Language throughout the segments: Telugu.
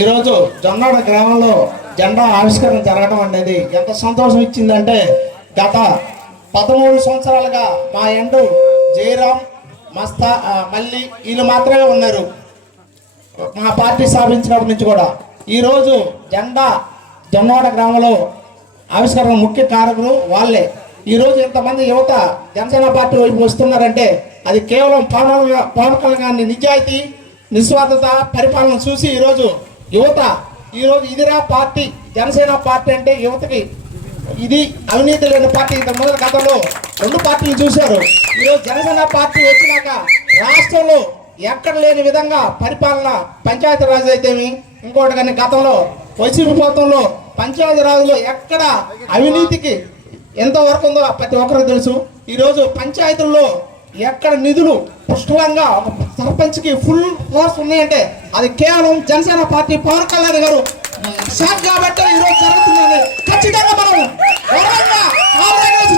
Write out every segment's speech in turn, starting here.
ఈరోజు జొన్నాడ గ్రామంలో జెండా ఆవిష్కరణ జరగడం అనేది ఎంత సంతోషం ఇచ్చిందంటే, గత 13 సంవత్సరాలుగా మా ఎండు జయరాం మస్తా మళ్ళీ వీళ్ళు మాత్రమే ఉన్నారు మా పార్టీ స్థాపించినప్పటి నుంచి కూడా. ఈరోజు జెండా జొన్నాడ గ్రామంలో ఆవిష్కరణ ముఖ్య కారకులు వాళ్ళే. ఈరోజు ఇంతమంది యువత జనసేన పార్టీ వైపు వస్తున్నారంటే అది కేవలం పవన్ కళ్యాణ్ నిజాయితీ, నిస్వార్థత పరిపాలన చూసి ఈరోజు యువత ఇదిరా పార్టీ, జనసేన పార్టీ అంటే యువతకి ఇది అవినీతి లేని పార్టీ. ఇంత మొదటి గతంలో 2 పార్టీలు చూశారు. ఈరోజు జనసేన పార్టీ వచ్చినాక రాష్ట్రంలో ఎక్కడ లేని విధంగా పరిపాలన, పంచాయతీ రాజు అయితేమి ఇంకోటి కానీ గతంలో వైసీపీ ప్రభుత్వంలో పంచాయతీ రాజులో ఎక్కడ అవినీతికి ఎంతవరకు ఉందో ప్రతి ఒక్కరికి తెలుసు. ఈరోజు పంచాయతీల్లో ఎక్కడ నిధులు పుష్కలంగా ఒక సర్పంచ్కి ఫుల్ ఫోర్స్ ఉన్నాయంటే అది కేవలం జనసేన పార్టీ పవన్ కళ్యాణ్ గారు షాక్ కాబట్టి ఈరోజు జరుగుతుందని ఖచ్చితంగా మనం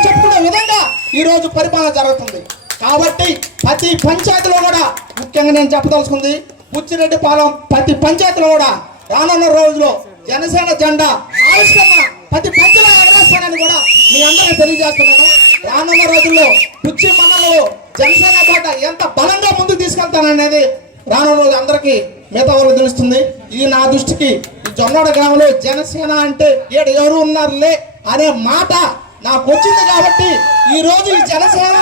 చెప్పుకునే విధంగా ఈరోజు పరిపాలన జరుగుతుంది. కాబట్టి ప్రతి పంచాయతీలో కూడా ముఖ్యంగా నేను చెప్పదలుచుకుంది, బుచ్చిరెడ్డిపాలెం ప్రతి పంచాయతీలో కూడా రానున్న రోజుల్లో జనసేన జెండా ఆవిష్కరణ ప్రతి పంచాయతీలో ఎగరేస్తానని కూడా మీ అందరికీ తెలియజేస్తున్నాను. రానున్న రోజుల్లో బుచ్చి మండలంలో జనసేన పార్టీ ఎంత బలంగా ముందుకు తీసుకెళ్తాననేది రానున్న రోజు అందరికీ మిగతా వాళ్ళకి తెలుస్తుంది. ఇది నా దృష్టికి ఈ జొన్నాడ గ్రామంలో జనసేన అంటే ఎవరు ఉన్నారులే అనే మాట నాకు వచ్చింది కాబట్టి ఈ రోజు ఈ జనసేన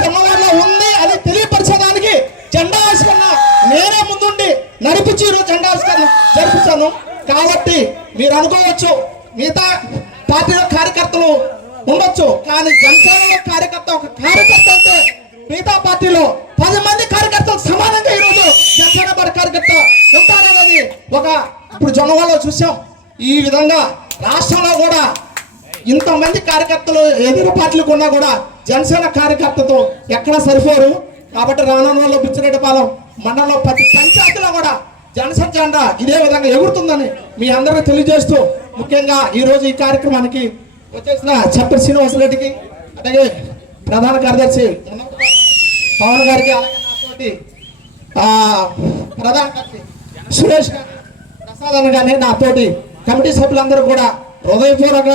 జొన్నవాడలో ఉంది అని తెలియపరిచేదానికి జెండా ఆవిష్కరణ నేనే ముందుండి నడిపించి ఈరోజు జెండా ఆవిష్కరణ జరిపించాను. కాబట్టి మీరు అనుకోవచ్చు మిగతా పార్టీలో కార్యకర్తలు ఉండొచ్చు, కానీ జనసేనలో కార్యకర్త ఒక కార్యకర్త అయితే మిగతా పార్టీలో 10 మంది కార్యకర్తలు సమానంగా ఈరోజు జనసేన పార్టీ కార్యకర్త ఉంటారనేది ఒక ఇప్పుడు జొన్నవాడలో చూసాం. ఈ విధంగా రాష్ట్రంలో కూడా ఇంతమంది కార్యకర్తలు ఎదురు పార్టీలకు ఉన్నా కూడా జనసేన కార్యకర్తతో ఎక్కడ సరిపోరు. కాబట్టి రానున్న బుచ్చిరెడ్డిపాలెం మండలంలో ప్రతి పంచాయతీలో కూడా జనసేన జెండా ఇదే విధంగా ఎగురుతుందని మీ అందరికీ తెలియజేస్తూ, ముఖ్యంగా ఈరోజు ఈ కార్యక్రమానికి వచ్చేసిన చప్పటి శ్రీనివాసరెడ్డికి, అలాగే ప్రధాన కార్యదర్శి పవన్ గారికి, అలాగే నాతోటి ప్రధాన కార్యదర్శి సురేష్ గారు, ప్రసాద్ అన్న గారిని, నాతోటి కమిటీ సభ్యులందరూ కూడా హృదయపూర్వక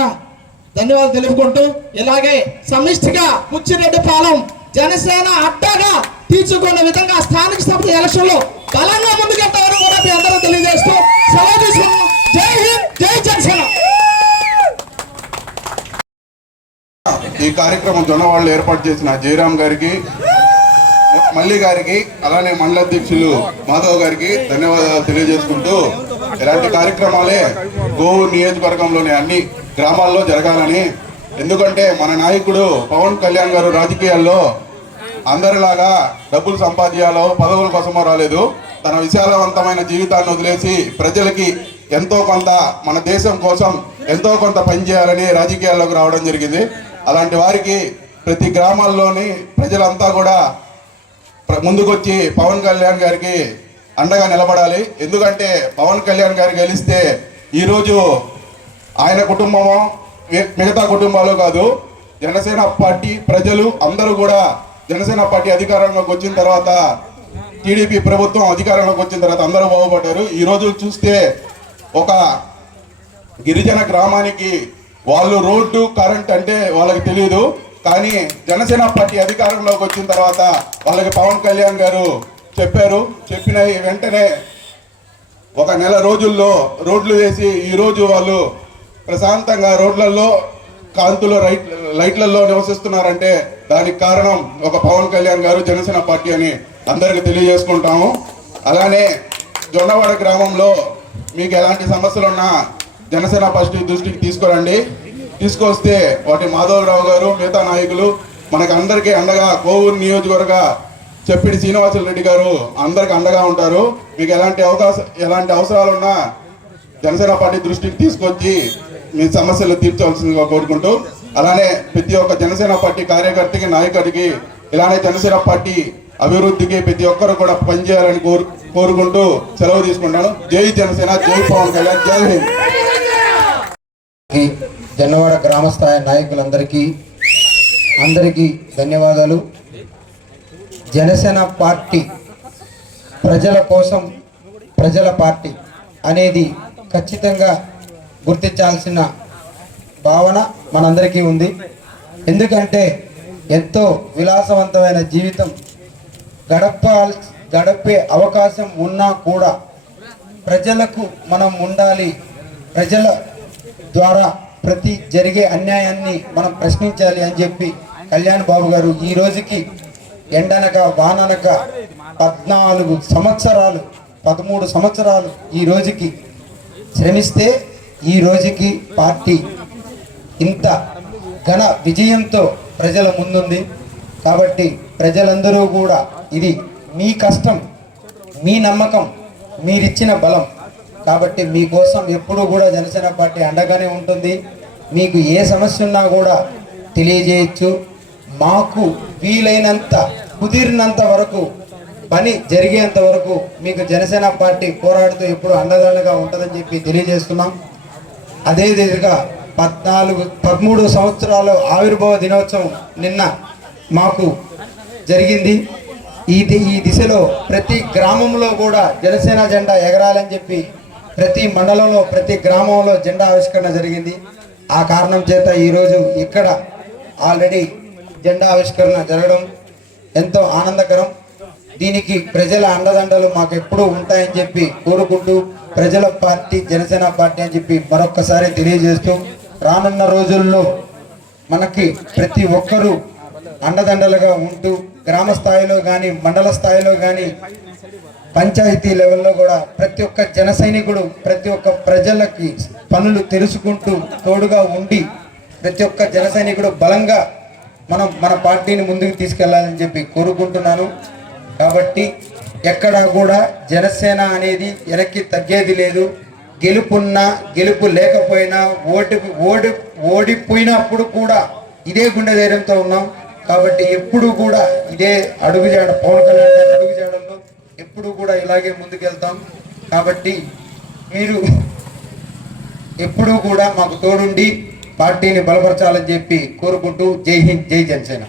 ధన్యవాదాలు తెలుపుకుంటూ, ఇలాగే సమిష్టిగా బుచ్చిరెడ్డిపాలెం జనసేన అడ్డాగా తీర్చుకున్న విధంగా స్థానిక సంస్థల ఎలక్షన్ లో బలంగా ముందుకెళ్తామని కూడా మీ అందరూ తెలియజేస్తూ సెలవు తీసుకున్నాం. జై హింద్, జై జనసేన. ఈ కార్యక్రమం జొన్నవాడలో ఏర్పాటు చేసిన జయరాం గారికి, మల్లి గారికి, అలానే మండల అధ్యక్షులు మాధవ్ గారికి ధన్యవాదాలు తెలియజేసుకుంటూ, ఇలాంటి కార్యక్రమాలే గోవూరు నియోజకవర్గంలోని అన్ని గ్రామాల్లో జరగాలని, ఎందుకంటే మన నాయకుడు పవన్ కళ్యాణ్ గారు రాజకీయాల్లో అందరిలాగా డబ్బులు సంపాదించాలో పదవుల కోసమో రాలేదు. తన విశాలవంతమైన జీవితాన్ని వదిలేసి ప్రజలకి ఎంతో కొంత, మన దేశం కోసం ఎంతో కొంత పనిచేయాలని రాజకీయాల్లోకి రావడం జరిగింది. అలాంటి వారికి ప్రతి గ్రామాల్లోని ప్రజలంతా కూడా ముందుకొచ్చి పవన్ కళ్యాణ్ గారికి అండగా నిలబడాలి. ఎందుకంటే పవన్ కళ్యాణ్ గారు గెలిస్తే ఈరోజు ఆయన కుటుంబమో మిగతా కుటుంబాలు కాదు, జనసేన పార్టీ ప్రజలు అందరూ కూడా జనసేన పార్టీ అధికారంలోకి వచ్చిన తర్వాత, టీడీపీ ప్రభుత్వం అధికారంలోకి వచ్చిన తర్వాత అందరూ బాగుపడ్డారు. ఈరోజు చూస్తే ఒక గిరిజన గ్రామానికి వాళ్ళు రోడ్డు, కరెంట్ అంటే వాళ్ళకి తెలియదు, కానీ జనసేన పార్టీ అధికారంలోకి వచ్చిన తర్వాత వాళ్ళకి పవన్ కళ్యాణ్ గారు చెప్పారు. చెప్పిన వెంటనే ఒక నెల రోజుల్లో రోడ్లు వేసి ఈరోజు వాళ్ళు ప్రశాంతంగా రోడ్లలో కాంతులు లైట్లలో నివసిస్తున్నారంటే దానికి కారణం ఒక పవన్ కళ్యాణ్ గారు, జనసేన పార్టీ అని అందరికి తెలియజేసుకుంటాము. అలానే జొన్నవాడ గ్రామంలో మీకు ఎలాంటి సమస్యలున్నా జనసేన పార్టీ దృష్టికి తీసుకురండి. తీసుకొస్తే వాటి మాధవరావు గారు, మిగతా నాయకులు మనకు అందరికీ అండగా, కోవూరు నియోజకవర్గ చెప్పిడి శ్రీనివాసరెడ్డి గారు అందరికి అండగా ఉంటారు. మీకు ఎలాంటి అవసరాలున్నా జనసేన పార్టీ దృష్టికి తీసుకొచ్చి మీ సమస్యలు తీర్చవలసిందిగా కోరుకుంటూ, అలానే ప్రతి ఒక్క జనసేన పార్టీ కార్యకర్తకి, నాయకుడికి ఇలానే జనసేన పార్టీ అభివృద్ధికి ప్రతి ఒక్కరు కూడా పనిచేయాలని కోరుకుంటూ సెలవు తీసుకుంటాను. జై జనసేన, జై పవన్ కళ్యాణ్, జై హింద్. జొన్నవాడ గ్రామస్థాయి నాయకులందరికీ ధన్యవాదాలు. జనసేన పార్టీ ప్రజల కోసం, ప్రజల పార్టీ. అనేది ఖచ్చితంగా గుర్తించాల్సిన భావన మనందరికీ ఉంది. ఎందుకంటే ఎంతో విలాసవంతమైన జీవితం గడిపే అవకాశం ఉన్నా కూడా ప్రజలకు మనం ఉండాలి. ప్రజల ద్వారా ప్రతి జరిగే అన్యాయాన్ని మనం ప్రశ్నించాలి అని చెప్పి కళ్యాణ్ బాబు గారు ఈ రోజుకి ఎండనక వాననక 13 సంవత్సరాలు ఈ రోజుకి శ్రమిస్తే ఈ రోజుకి పార్టీ ఇంత ఘన విజయంతో ప్రజల ముందుంది. కాబట్టి ప్రజలందరూ కూడా ఇది మీ కష్టం, మీ నమ్మకం, మీరిచ్చిన బలం. కాబట్టి మీకోసం ఎప్పుడూ కూడా జనసేన పార్టీ అండగానే ఉంటుంది. మీకు ఏ సమస్య ఉన్నా కూడా తెలియజేయచ్చు. మాకు వీలైనంత కుదిరినంత వరకు పని జరిగేంత వరకు మీకు జనసేన పార్టీ పోరాడుతూ ఎప్పుడు అండదండగా ఉంటుందని చెప్పి తెలియజేస్తున్నాం. అదే విధంగా 13 సంవత్సరాల ఆవిర్భావ దినోత్సవం నిన్న మాకు జరిగింది. ఈ దిశలో ప్రతి గ్రామంలో కూడా జనసేన జెండా ఎగరాలని చెప్పి ప్రతి మండలంలో ప్రతి గ్రామంలో జెండా ఆవిష్కరణ జరిగింది. ఆ కారణం చేత ఈరోజు ఇక్కడ ఆల్రెడీ జెండా ఆవిష్కరణ జరగడం ఎంతో ఆనందకరం. దీనికి ప్రజల అండదండలు మాకు ఎప్పుడూ ఉంటాయని చెప్పి కోరుకుంటూ ప్రజల పార్టీ జనసేన పార్టీ అని చెప్పి మరొక్కసారి తెలియజేస్తూ రానున్న రోజుల్లో మనకి ప్రతి ఒక్కరూ అండదండలుగా ఉంటూ గ్రామ స్థాయిలో కానీ మండల స్థాయిలో కానీ పంచాయతీ లెవెల్లో కూడా ప్రతి ఒక్క జన సైనికుడు ప్రతి ఒక్క ప్రజలకి పనులు తెలుసుకుంటూ తోడుగా ఉండి ప్రతి ఒక్క జన సైనికుడు బలంగా మన పార్టీని ముందుకు తీసుకెళ్లాలని చెప్పి కోరుకుంటున్నాను. కాబట్టి ఎక్కడా కూడా జనసేన అనేది వెనక్కి తగ్గేది లేదు. గెలుపున్నా గెలుపు లేకపోయినా ఓడిపోయినప్పుడు కూడా ఇదే గుండె ధైర్యంతో ఉన్నాం. కాబట్టి ఎప్పుడు కూడా ఇదే అడుగుజాడ పవన్ కళ్యాణ్ గారి అడుగుజాడల్లో ఎప్పుడు కూడా ఇలాగే ముందుకెళ్తాం. కాబట్టి మీరు ఎప్పుడూ కూడా మాకు తోడుండి పార్టీని బలపరచాలని చెప్పి కోరుకుంటూ జై హింద్, జై జనసేన.